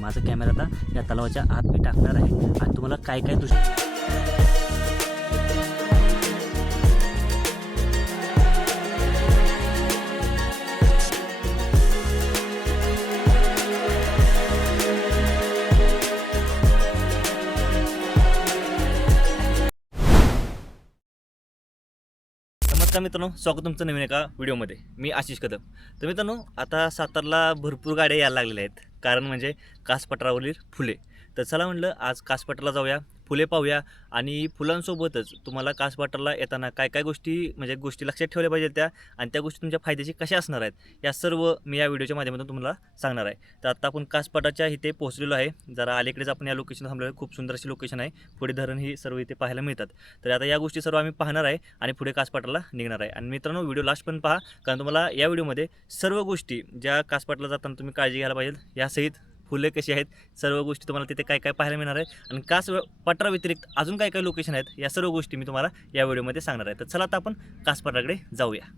माझा कॅमेरा आता या तलावाच्या आत मी टाकणार आहे. आणि तुम्हाला काय काय दृश्य नमस्कार मित्रांनो स्वागत तुमचं नवीन एका व्हिडिओमध्ये. मी आशिष कदम. तर मित्रांनो आता सातारला भरपूर गाड्या यायला लागलेल्या आहेत. कारण म्हणजे कासपठारावरील फुले. तर चला म्हटलं आज कासपाटाला जाऊया फुले पाहूया आणि फुलांसोबतच तुम्हाला कासपाटाला येताना काय काय गोष्टी म्हणजे गोष्टी लक्षात ठेवल्या पाहिजेत त्या आणि त्या गोष्टी तुमच्या फायद्याची कशा असणार आहेत या सर्व मी या व्हिडिओच्या माध्यमातून तुम्हाला सांगणार आहे. तर आता आपण कासपाटाच्या इथे पोहोचलेलो आहे. जरा अलीकडेच आपण या लोकेशन थांबलेलं खूप सुंदर अशी लोकेशन आहे. पुढे धरण ही सर्व इथे पाहायला मिळतात. तर आता या गोष्टी सर्व आम्ही पाहणार आहे आणि पुढे कासपाटाला निघणार आहे. आणि मित्रांनो व्हिडिओ लास्ट पण पहा कारण तुम्हाला या व्हिडिओमध्ये सर्व गोष्टी ज्या कासपाटला जाताना तुम्ही काळजी घ्यायला पाहिजे यासहित फुले कशी आहेत सर्व गोष्टी तुम्हाला तिथे काय काय पाहायला मिळणार आहे आणि कास पटरा व्यतिरिक्त अजून काय काय लोकेशन आहेत या सर्व गोष्टी मी तुम्हाला या व्हिडिओमध्ये सांगणार आहे. तर चला आता आपण कासपठाराकडे जाऊया.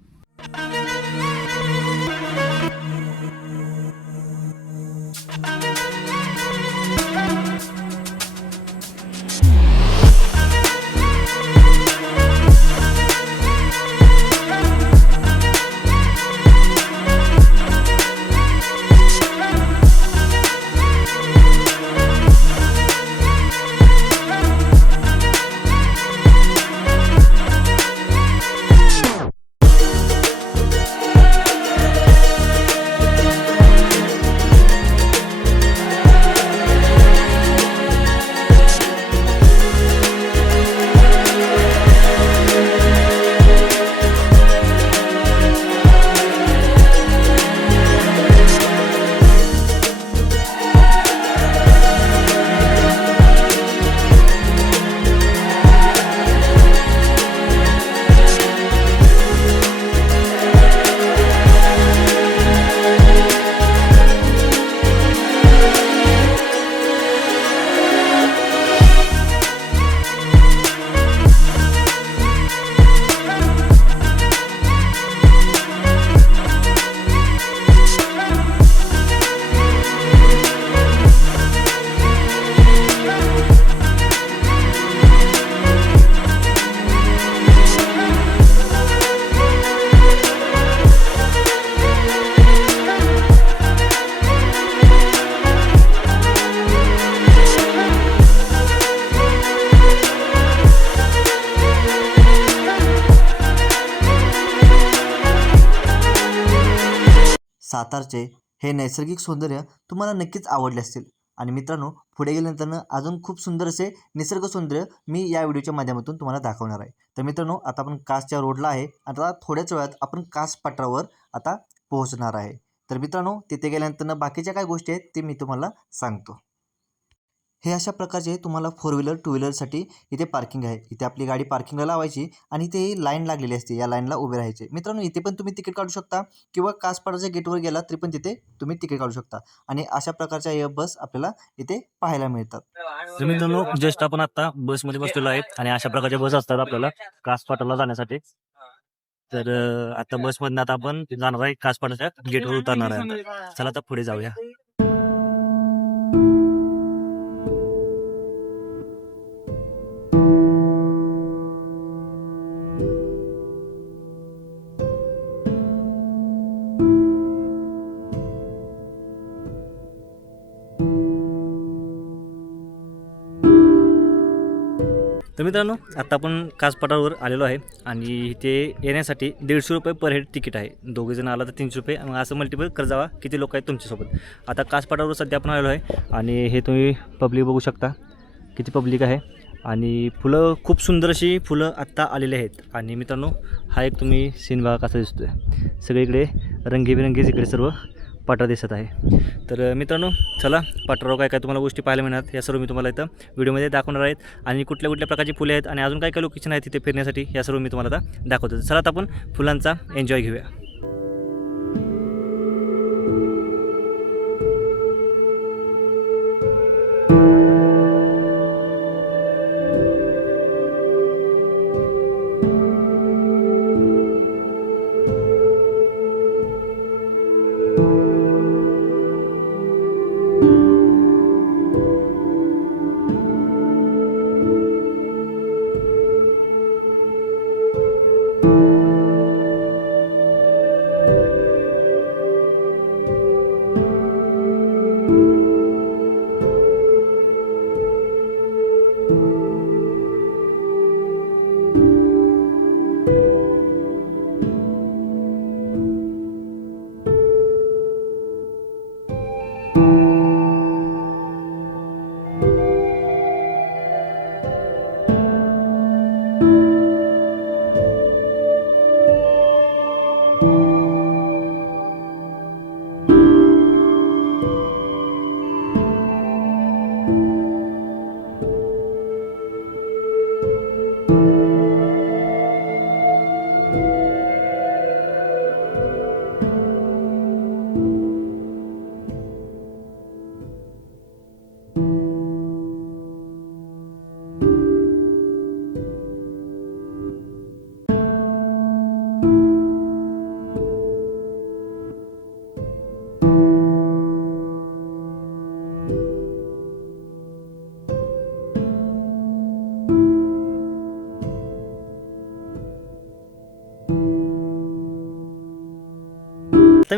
सातारचे हे नैसर्गिक सौंदर्य तुम्हाला नक्कीच आवडले असतील. आणि मित्रांनो पुढे गेल्यानंतरनं अजून खूप सुंदर असे निसर्ग सौंदर्य मी या व्हिडिओच्या माध्यमातून तुम्हाला दाखवणार आहे. तर मित्रांनो आता आपण कासच्या रोडला आहे आता थोड्याच वेळात आपण कास पठारावर आता पोहोचणार आहे. तर मित्रांनो तिथे गेल्यानंतर बाकीच्या काय गोष्टी आहेत ते मी तुम्हाला सांगतो. हे अशा प्रकारचे तुम्हाला फोर व्हीलर टू व्हीलरसाठी इथे पार्किंग आहे. इथे आपली गाडी पार्किंगला लावायची आणि इथे ही लाईन लागलेली असते. या लाईनला उभे राहायचे. मित्रांनो इथे पण तुम्ही तिकीट काढू शकता किंवा कासपाडाच्या गेटवर गेला तरी पण तिथे तुम्ही तिकीट काढू शकता. आणि अशा प्रकारच्या या बस आपल्याला इथे पाहायला मिळतात. मित्रांनो जस्ट आपण आता बसमध्ये बसलेलो आहे आणि अशा प्रकारच्या बस असतात आपल्याला कासपाटाला जाण्यासाठी. तर आता बसमधनं आता आपण जाणार आहे कासपाटाच्या गेटवर उतरणार आहे. चला आता पुढे जाऊया. मित्रांनो आता आपण कासपठारावर आलेलो आहे आणि इथे येण्यासाठी दीडशे रुपये पर हेड तिकीट आहे. दोघे जण आला तर तीनशे रुपये. मग असं मल्टिपल कर जावा किती लोक आहेत तुमच्यासोबत. आता कासपठारावर सध्या आपण आलेलो आहे आणि हे तुम्ही पब्लिक बघू शकता किती पब्लिक आहे. आणि फुलं खूप सुंदर अशी फुलं आत्ता आलेली आहेत. आणि मित्रांनो हा एक तुम्ही सीन बघा कसा आहे सगळीकडे रंगीबेरंगीच इकडे सर्व. पठार दिसत आहे. तर मित्रांनो चला पठारावर काय काय तुम्हाला गोष्टी पाहायला मिळणार या सर्व मी तुम्हाला इथं व्हिडिओमध्ये दाखवणार आहेत. आणि कुठल्या कुठल्या प्रकारची फुले आहेत आणि अजून काय काय लोकेशन आहेत तिथे फिरण्यासाठी या सर्व मी तुम्हाला आता दाखवतो. चला आता आपण फुलांचा एन्जॉय घेऊया.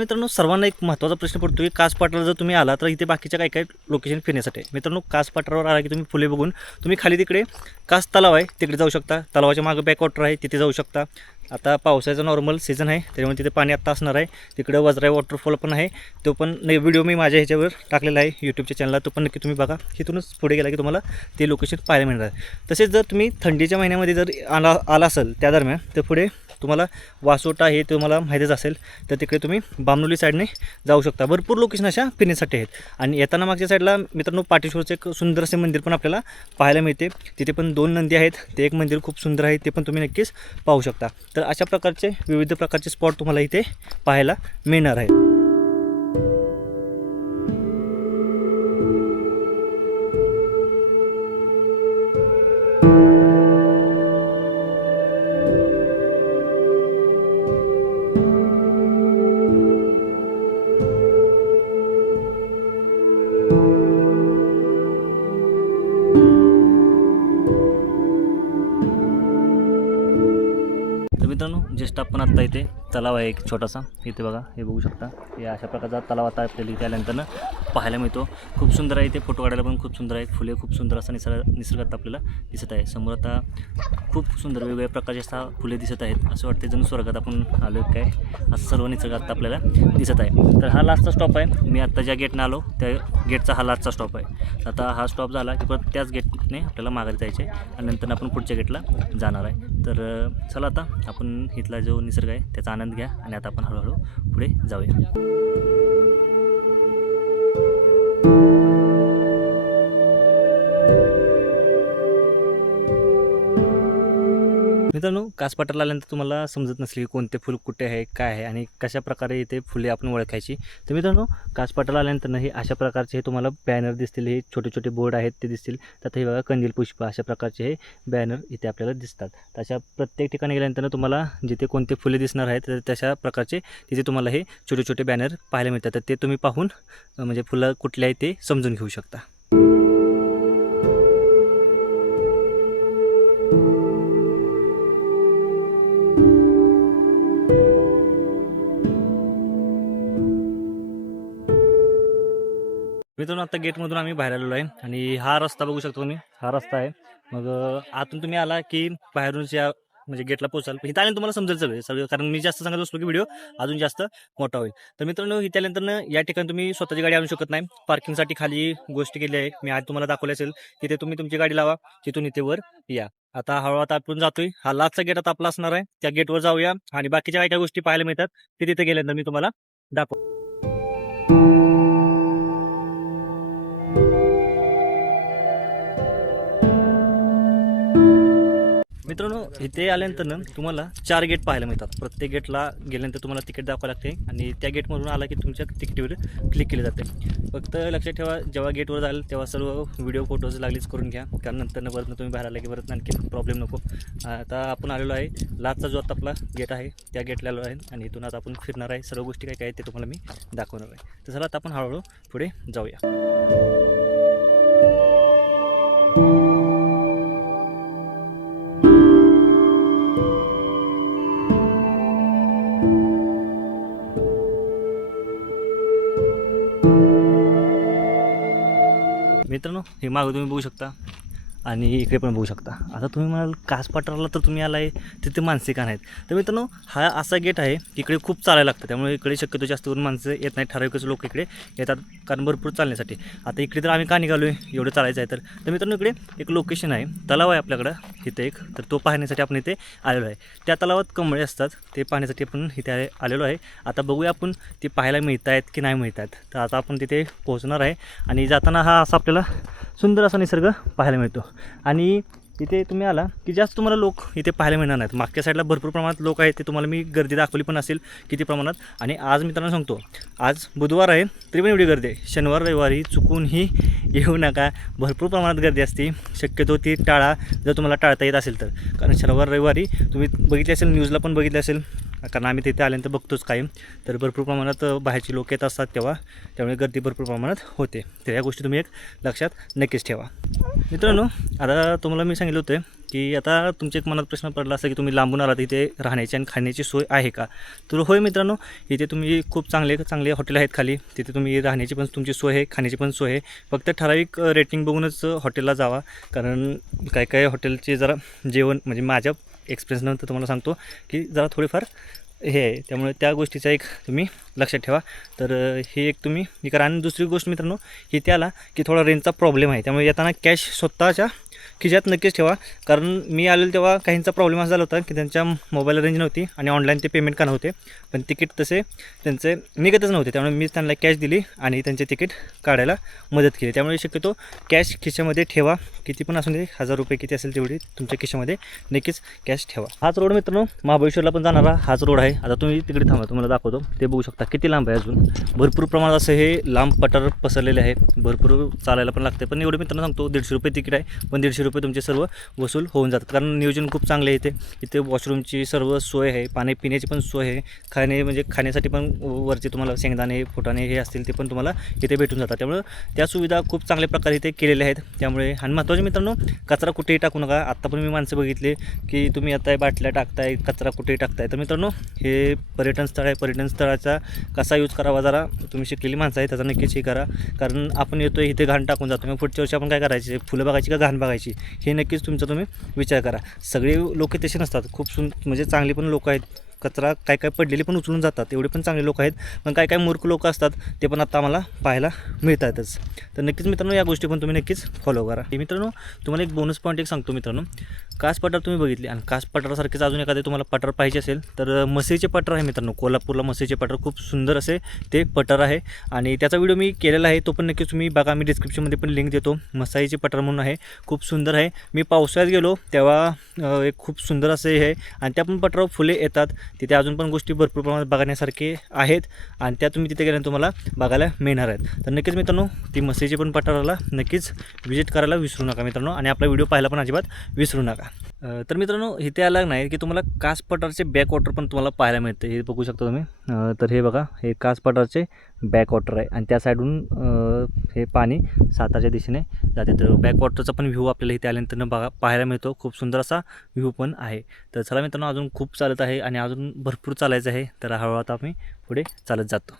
मित्रांनो सर्वांना एक महत्त्वाचा प्रश्न पडतो की कासपाटाला जर तुम्ही आला तर इथे बाकीच्या काय काय लोकेशन फिरण्यासाठी. मित्रांनो कासपाटावर आला की तुम्ही फुले बघून तुम्ही खाली तिकडे कास तलाव आहे तिकडे जाऊ शकता. तलावाच्या मागं बॅकवॉटर आहे तिथे जाऊ शकता. आता पावसाचं नॉर्मल सीझन आहे त्याच्यामुळे तिथे पाणी आत्ता असणार आहे. तिकडे वजराई वॉटरफॉल पण आहे. तो पण व्हिडिओ मी माझ्या ह्याच्यावर टाकलेला आहे यूट्यूबच्या चॅनलला तो पण नक्की तुम्ही बघा. इथूनच पुढे गेला की तुम्हाला ते लोकेशन पाहायला मिळणार. आहे तसेच जर तुम्ही थंडीच्या महिन्यामध्ये जर आला आला असेल त्या दरम्यान तर पुढे तुम्हाला वासोटा हे तुम्हाला माहीतच असेल तर तिकडे तुम्ही बामनोली साईडने जाऊ शकता. भरपूर लोकेशन अशा फिरण्यासाठी आहेत. आणि येताना मागच्या साईडला मित्रांनो पाटेश्वरचं एक सुंदर असे मंदिर पण आपल्याला पाहायला मिळते. तिथे पण दोन नंदी आहेत. ते एक मंदिर खूप सुंदर आहे ते पण तुम्ही नक्कीच पाहू शकता. तर तर अशा प्रकारचे विविध प्रकारचे स्पॉट तुम्हाला इथे पाहायला मिळणार आहेत. तलाव आहे एक छोटासा. इथे बघा हे बघू शकता. हे अशा प्रकारचा तलाव आता आपल्याला इथे आल्यानंतर पाहायला मिळतो. खूप सुंदर आहे इथे. फोटो काढायला पण खूप सुंदर आहेत फुले खूप सुंदर असा निसर्ग निसर्गात आपल्याला दिसत आहे. समोर आता खूप सुंदर वेगवेगळ्या प्रकारचे असा फुले दिसत आहेत. असं वाटते जणू स्वर्गात आपण आलो काय? असं सर्व निसर्गात आपल्याला दिसत आहे. तर हा लास्टचा स्टॉप आहे. मी आत्ता ज्या गेटनं आलो त्या गेटचा हा लास्टचा स्टॉप आहे. आता हा स्टॉप झाला की परत त्याच गेट गेटने आपल्याला माघारी जायचे आणि नंतर आपण पुढच्या गेटला जाणार आहे. तर चला आता आपण इथला जो निसर्ग आहे त्याचा आनंद घ्या आणि आता आपण हळूहळू पुढे जाऊया. मित्रांनो कासपाटाला आल्यानंतर तुम्हाला समजत नसले की कोणते फुल कुठे आहे काय आहे आणि कशा प्रकारे इथे फुले आपण ओळखायची. तर मित्रांनो कासपाटाला आल्यानंतर हे अशा प्रकारचे हे तुम्हाला बॅनर दिसतील. हे छोटे छोटे बोर्ड आहेत ते दिसतील. तर हे बघा कंदील पुष्प अशा प्रकारचे हे बॅनर इथे आपल्याला दिसतात. तर अशा प्रत्येक ठिकाणी गेल्यानंतर तुम्हाला जिथे कोणते फुले दिसणार आहेत तर तशा प्रकारचे तिथे तुम्हाला हे छोटे छोटे बॅनर पाहायला मिळतात. तर ते तुम्ही पाहून म्हणजे फुलं कुठले आहे ते समजून घेऊ शकता. मित्रांनो आता गेटमधून आम्ही बाहेर आलेलो आहे आणि हा रस्ता बघू शकतो तुम्ही. हा रस्ता आहे. मग आतून तुम्ही आला की बाहेरून या म्हणजे गेटला पोचाल इथं आल्यानंतर तुम्हाला समजेल सगळं सगळं कारण मी जास्त सांगत असतो की व्हिडिओ अजून जास्त मोठा होईल. तर मित्रांनो इथे आल्यानंतर या ठिकाणी तुम्ही स्वतःची गाडी आणू शकत नाही. पार्किंगसाठी खाली गोष्टी केली आहे. मी आज तुम्हाला दाखवली असेल. तिथे तुम्ही तुमची गाडी लावा. तिथून इथे वर या. आता हळूहळू आता आपण जातोय. हा लास्टचा गेट आता आपला असणार आहे. त्या गेटवर जाऊया. आणि बाकीच्या काय काय गोष्टी पाहायला मिळतात. ते तिथे गेल्यानंतर मी तुम्हाला दाखव इथे आल्यानंतर ना तुम्हाला चार गेट पाहायला मिळतात. प्रत्येक गेटला गेल्यानंतर तुम्हाला तिकीट दाखवावं लागते आणि त्या गेटमधून आला की तुमच्या तिकीटीवर क्लिक केले जाते. फक्त लक्षात ठेवा जेव्हा गेटवर जाल तेव्हा सर्व व्हिडिओ फोटोज लागलीच करून घ्या. कारण नंतर परत तुम्ही बाहेर आला की परत आणखी प्रॉब्लेम नको. आता आपण आलेलो आहे लास्टचा जो आता आपला गेट आहे त्या गेटला आलो आहे आणि इथून आता आपण फिरणार आहे. सर्व गोष्टी काय काय ते तुम्हाला मी दाखवणार आहे. तर चला आता आपण हळूहळू पुढे जाऊया. मित्रांनो हे मागं तुम्ही बघू शकता आणि इकडे पण बघू शकता. आता तुम्ही म्हणाल कास पठाराला तर तुम्ही आलाय तिथे माणसे का नाहीत? तर मित्रांनो हा असा गेट आहे इकडे खूप चालायला लागतं. त्यामुळे इकडे शक्यतो जास्त करून माणसं येत नाही ठराविकच लोक इकडे येतात. कारण भरपूर चालण्यासाठी. आता इकडे तर आम्ही का निघालो आहे एवढं चालायचं आहे तर. तर मित्रांनो इकडे एक लोकेशन आहे. तलाव आहे आपल्याकडं. इथे एक. तर तो पाहण्यासाठी आपण इथे आलेलो आहे. त्या तलावात कमळे असतात. ते पाहण्यासाठी आपण इथे आलेलो आहे. आता बघूया आपण ते पाहायला मिळत आहेत की नाही मिळत आहेत तर आता आपण तिथे पोहोचणार आहे. आणि जाताना हा असा आपल्याला सुंदर असा निसर्ग पाहायला मिळतो. आणि इथे तुम्ही आला की जास्त तुम्हाला लोक इथे पाहायला मिळणार नाहीत. मागच्या साईडला भरपूर प्रमाणात लोक आहेत ते तुम्हाला मी गर्दी दाखवली पण असेल किती प्रमाणात. आणि आज मित्रांनो सांगतो आज बुधवार आहे तरी पण एवढी गर्दी आहे. शनिवार रविवारी चुकूनही येऊ नका. भरपूर प्रमाणात गर्दी असते. शक्यतो ती टाळा जर तुम्हाला टाळता येत असेल तर. कारण शनिवार रविवारी तुम्ही बघितले असेल न्यूजला पण बघितलं असेल. कारण आम्ही तिथे आल्यानंतर बघतोच कायम. तर भरपूर प्रमाणात बाहेरची लोक येत असतात तेव्हा. त्यामुळे गर्दी भरपूर प्रमाणात होते. तर या गोष्टी तुम्ही एक लक्षात नक्कीच ठेवा. मित्रांनो आता तुम्हाला मी सांगितलं होतं की आता तुमच्या एक मनात प्रश्न पडला असा की तुम्ही लांबून आलात इथे राहण्याची आणि खाण्याची सोय आहे का? तर होय मित्रांनो इथे तुम्ही खूप चांगले चांगले हॉटेल आहेत खाली. तिथे तुम्ही राहण्याची पण तुमची सोय आहे खाण्याची पण सोय आहे. फक्त ठराविक रेटिंग बघूनच हॉटेलला जावा. कारण काय काय हॉटेलचे जरा जेवण म्हणजे माझ्या एक्सपिरियन्सनंतर तुम्हाला सांगतो की जरा थोडेफार हे आहे. त्यामुळे त्या गोष्टीचा एक तुम्ही लक्षात ठेवा. तर हे एक तुम्ही हे करा आणि दुसरी गोष्ट मित्रांनो ही त्याला की थोडा रेंजचा प्रॉब्लेम आहे. त्यामुळे येताना कॅश स्वतःच्या खिशात नक्कीच ठेवा. कारण मी आलेलो तेव्हा काहींचा प्रॉब्लेम असा झाला होता की त्यांच्या मोबाईल रेंज नव्हती आणि ऑनलाईन ते पेमेंट का नव्हते पण तिकीट तसे त्यांचे निघतच नव्हते. त्यामुळे मी त्यांना कॅश दिली आणि त्यांचे तिकीट काढायला मदत केली. त्यामुळे शक्यतो कॅश खिशामध्ये ठेवा. किती पण असून दे हजार रुपये किती असेल तेवढी तुमच्या खिशामध्ये नक्कीच कॅश ठेवा. हाच रोड मित्रांनो महाबळेश्वरला पण जाणारा हाच रोड आहे. आता तुम्ही तिकडे थांबा तुम्हाला दाखवतो. ते बघू शकता किती लांब आहे अजून. भरपूर प्रमाणात असं हे लांब पठार पसरलेले आहे. भरपूर चालायला पण लागते पण एवढं मित्रांनो सांगतो दीडशे रुपये तिकीट आहे. पण दीडशे रुपये तुमचे सर्व वसूल होऊन जातात. कारण नियोजन खूप चांगले इथे. इथे वॉशरूमची सर्व सोय आहे. पाणी पिण्याची पण सोय आहे. खाणे म्हणजे खाण्यासाठी पण वरचे तुम्हाला शेंगदाणे फुटाणे हे असतील ते पण तुम्हाला इथे भेटून जातात. त्यामुळं त्या सुविधा खूप चांगल्या प्रकारे इथे केलेल्या आहेत. त्यामुळे आणि महत्त्वाचे मित्रांनो कचरा कुठेही टाकू नका. आत्ता पण मी माणसं बघितले की तुम्ही आता बाटल्या टाकताय कचरा कुठेही टाकताय. तर मित्रांनो हे पर्यटन स्थळ आहे. पर्यटन स्थळाचा कसा यूज करावा जरा तुम्ही शिकलेली माणसं आहे त्याचा नक्कीच हे करा. कारण आपण येतोय इथे घाण टाकून जातो. मग पुढच्या वर्षी आपण काय करायचे? फुलं बघायची का घाण बघायची? हे नक्कीच तुमचा तुम्ही विचार करा. सगळे लोक तसे नसतात. खूप सुन म्हणजे चांगली पण लोक आहेत. कचरा काय काय पडलेली पण उचलून जातात. एवढे पण चांगले लोक आहेत. पण काय काय मूर्ख लोक असतात ते पण आता आम्हाला पाहायला मिळतातच. तर नक्कीच मित्रांनो या गोष्टी पण तुम्ही नक्कीच फॉलो करा. मित्रांनो तुम्हाला एक बोनस पॉईंट एक सांगतो मित्रांनो. कास पठार तुम्ही बघितले? आणि कास पठारासारखेच अजून एखादे तुम्हाला पठार पाहिजे असेल तर मसेचे पठार आहे मित्रांनो. कोल्हापूरला मसेचे पठार खूप सुंदर असे ते पठार आहे. आणि त्याचा व्हिडिओ मी केलेला आहे तो पण नक्कीच तुम्ही बघा. मी डिस्क्रिप्शनमध्ये पण लिंक देतो. मसाईचे पठार म्हणून आहे. खूप सुंदर आहे. मी पावसाळ्यात गेलो तेव्हा एक खूप सुंदर असे हे. आहे आणि त्या पण पठारावर फुले येतात. तिथे अजून पण गोष्टी भरपूर प्रमाणात बघण्यासारखे आहेत आणि त्या तुम्ही तिथे गेल्याने तुम्हाला बघायला मिळणार आहेत. तर नक्कीच मित्रांनो ती मसेजी पण पठाराला नक्कीच व्हिजिट करायला विसरू नका मित्रांनो आणि आपला व्हिडिओ पाहायला पण अजिबात विसरू नका. तर मित्रांनो इथे आला नाही की तुम्हाला कास पठारचे बॅक वॉटर पण तुम्हाला पाहायला मिळते. हे बघू शकता तुम्ही. तर हे बघा हे कास पठारचे बॅक वॉटर आहे. आणि त्या साईडून हे पाणी सातारच्या दिशेने जाते. तर बॅक वॉटरचा पण व्ह्यू आपल्याला इथे आल्यानंतर बघा पाहायला मिळतो. खूप सुंदर असा व्ह्यू पण आहे. तर चला मित्रांनो अजून खूप चालत आहे आणि अजून भरपूर चालायचं आहे. तर हळूहळू आता आम्ही पुढे चालत जातो.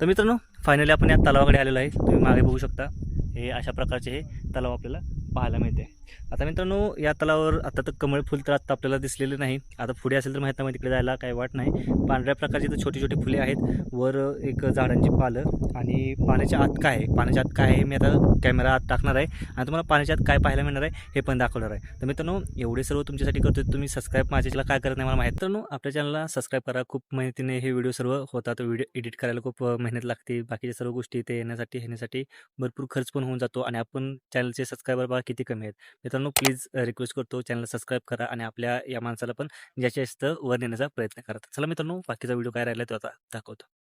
तर मित्रांनो फायनली आपण या तलावाकडे आलेलो आहे. तुम्ही मागे बघू शकता. हे अशा प्रकारचे हे तलाव आपल्याला पाहायला मिळते. आता मित्रांनो या तलावावर आता तर कमळ फुल तर आत्ता आपल्याला दिसलेले नाही. आता पुढे असेल तर माहीत नाही तिकडे जायला काही वाट नाही. पांढऱ्या प्रकारची तर छोटी छोटी फुले आहेत. वर एक झाडांची पालं आणि पाण्याच्या आत काय आहे? पाण्याच्या आत काय आहे मी आता कॅमेरा आत टाकणार आहे. आणि तुम्हाला पाण्याच्या आत काय पाहायला मिळणार आहे हे पण दाखवणार आहे. तर मित्रांनो एवढे सर्व तुमच्यासाठी करतो तुम्ही सबस्क्राईब माझ्याला काय करत नाही मला माहीत. मित्रांनो आपल्या चॅनलला सबस्क्राईब करा. खूप मेहनतीने हे व्हिडिओ सर्व होतात. व्हिडिओ एडिट करायला खूप मेहनत लागते. बाकीच्या सर्व गोष्टी ते येण्यासाठी येण्यासाठी भरपूर खर्च पण होऊन जातो. आणि आपण चॅनलचे सबस्क्रायबर बघा किती कमी आहेत? मित्रांनो प्लीज रिक्वेस्ट करतो चॅनल सबस्क्राईब करा आणि आपल्या या माणसाला पण जास्तीत जास्त वर नेण्याचा प्रयत्न करा. चला मित्रांनो बाकीचा व्हिडिओ काय राहिला तो आता दाखवतो.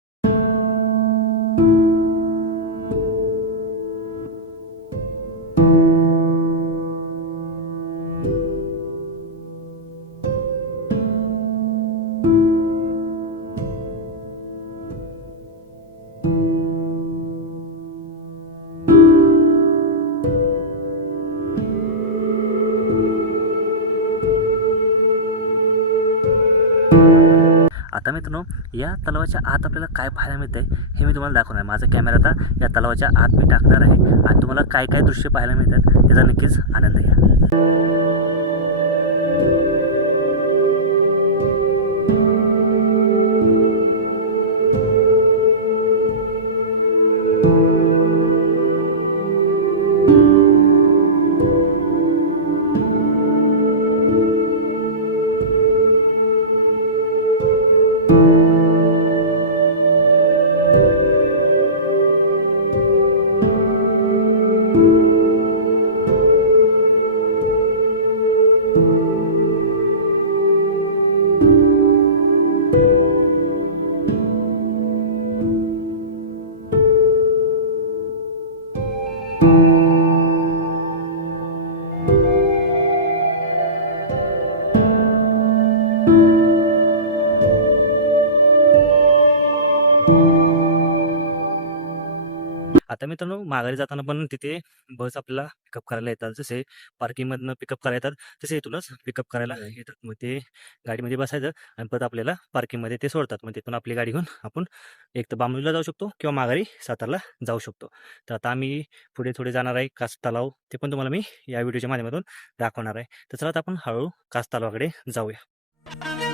मित्रांनो या तलावाच्या आत आपल्याला काय पाहायला मिळतंय हे मी तुम्हाला दाखवणार आहे. माझा कॅमेरा आता या तलावाच्या आत मी टाकणार आहे आणि तुम्हाला काय काय दृश्य पाहायला मिळतात त्याचा नक्कीच आनंद घ्या. माघारी जाताना पण तिथे बस आपल्याला पिकअप करायला येतात. जसे पार्किंगमधनं पिकअप करायला येतात तसे इथूनच पिकअप करायला येतात. मग ते गाडीमध्ये बसायचं आणि परत आपल्याला पार्किंगमध्ये ते सोडतात. मग तिथून आपली गाडी घेऊन आपण एक तर बांबूला जाऊ शकतो किंवा माघारी सातारला जाऊ शकतो. तर आता आम्ही पुढे थोडे जाणार आहे कास तलाव. ते पण तुम्हाला मी या व्हिडिओच्या माध्यमातून दाखवणार आहे. तर चला आता आपण हळूहळू कास तलावाकडे जाऊया.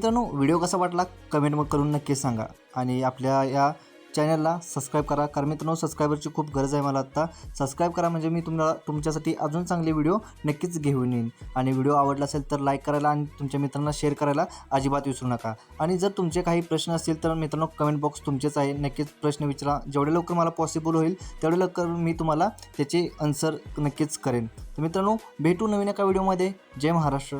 मित्रांनो व्हिडिओ कसा वाटला कमेंट मग करून नक्कीच सांगा. आणि आपल्या या चॅनलला सबस्क्राईब करा कारण मित्रांनो सबस्क्रायबरची खूप गरज आहे मला आत्ता सबस्क्राईब करा म्हणजे मी तुम्हाला तुमच्यासाठी अजून चांगले व्हिडिओ नक्कीच घेऊन येईन. आणि व्हिडिओ आवडला असेल तर लाईक करायला आणि तुमच्या मित्रांना शेअर करायला अजिबात विसरू नका. आणि जर तुमचे काही प्रश्न असतील तर मित्रांनो कमेंट बॉक्स तुमचेच आहे. नक्कीच प्रश्न विचारा. जेवढे लवकर मला पॉसिबल होईल तेवढे लवकर मी तुम्हाला त्याचे आन्सर नक्कीच करेन. तर मित्रांनो भेटू नवीन एका व्हिडिओमध्ये. जय महाराष्ट्र.